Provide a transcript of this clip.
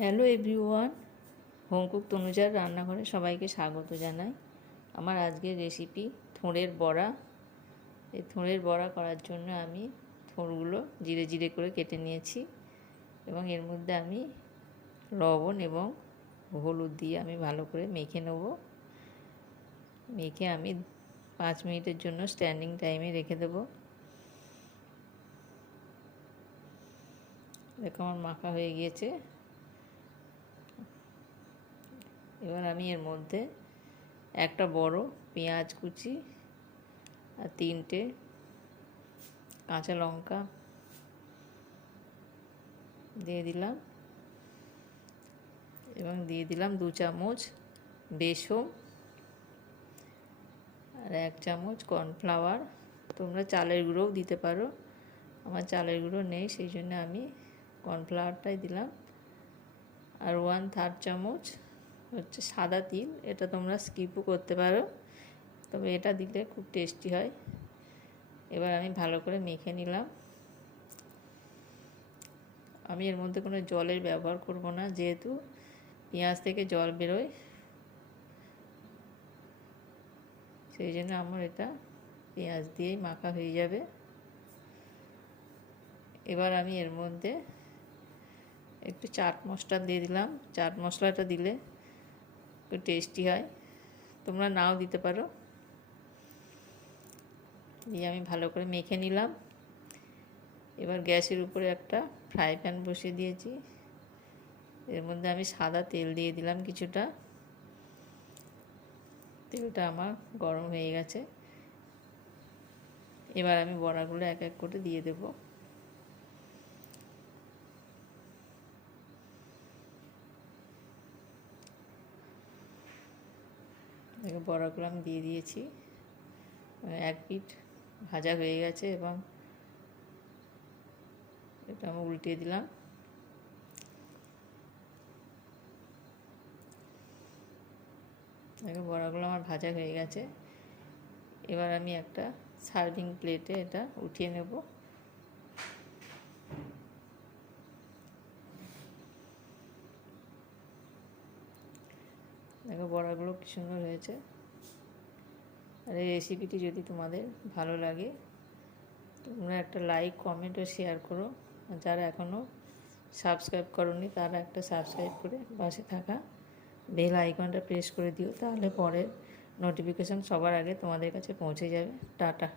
Hello everyone, home cook তনুজার রান্নাঘরে সবাইকে স্বাগত জানাই। আমার আজকের রেসিপি থোড়ের বড়া। এই থোড়ের বড়া করার জন্য আমি থোড়গুলো জিরে জিরে করে কেটে নিয়েছি এবং এর মধ্যে আমি লবণ এবং হলুদ দিয়ে আমি ভালো করে মেখে নেব। মেখে আমি 5 মিনিটের জন্য স্ট্যান্ডিং টাইমে রেখে দেব। দেখো আমার মাখা হয়ে গিয়েছে। এবার আমি এর মধ্যে একটা বড় পেঁয়াজ কুচি আর 3টে কাঁচা লঙ্কা দিয়ে দিলাম এবং দিয়ে দিলাম 2 চামচ বেসন আর 1 চামচ কর্নফ্লাওয়ার। তোমরা চালের গুঁড়োও দিতে পারো, আমার চালের গুঁড়ো নেই সেই জন্য আমি কর্নফ্লাওয়ারটাই দিলাম। আর 1/3 চামচ হচ্ছে সাদা তিল, এটা তোমরা স্কিপও করতে পারো, তবে এটা দিলে খুব টেস্টি হয়। এবার আমি ভালো করে মেখে নিলাম। আমি এর মধ্যে কোনো জলের ব্যবহার করব না, যেহেতু পেঁয়াজ থেকে জল বেরোয়, সেই জন্য আমার এটা পেঁয়াজ দিয়েই মাখা হয়ে যাবে। এবার আমি এর মধ্যে একটু চাট মশলা দিয়ে দিলাম। চাট মশলাটা দিলে একটু টেস্টি হয়, তোমরা নাও দিতে পারো। দিয়ে আমি ভালো করে মেখে নিলাম। এবার গ্যাসের উপরে একটা ফ্রাই প্যান বসিয়ে দিয়েছি, এর মধ্যে আমি সাদা তেল দিয়ে দিলাম কিছুটা। তেলটা আমার গরম হয়ে গেছে। এবার আমি বড়াগুলো এক এক করে দিয়ে দেব। দেখো বড়াগুলো আমি দিয়ে দিয়েছি, এক পিঠ ভাজা হয়ে গেছে এবং এটা আমি উল্টিয়ে দিলাম। দেখো বড়াগুলো আমার ভাজা হয়ে গেছে। এবার আমি একটা সার্ভিং প্লেটে এটা উঠিয়ে নেব। দেখো বড়াগুলো কি সুন্দর হয়েছে। আর এই রেসিপিটি যদি তোমাদের ভালো লাগে তোমরা একটা লাইক, কমেন্ট ও শেয়ার করো। যারা এখনও সাবস্ক্রাইব করোনি তারা একটা সাবস্ক্রাইব করে পাশে থাকা বেল আইকনটা প্রেস করে দিও, তাহলে পরের নোটিফিকেশান সবার আগে তোমাদের কাছে পৌঁছে যাবে। টাটা।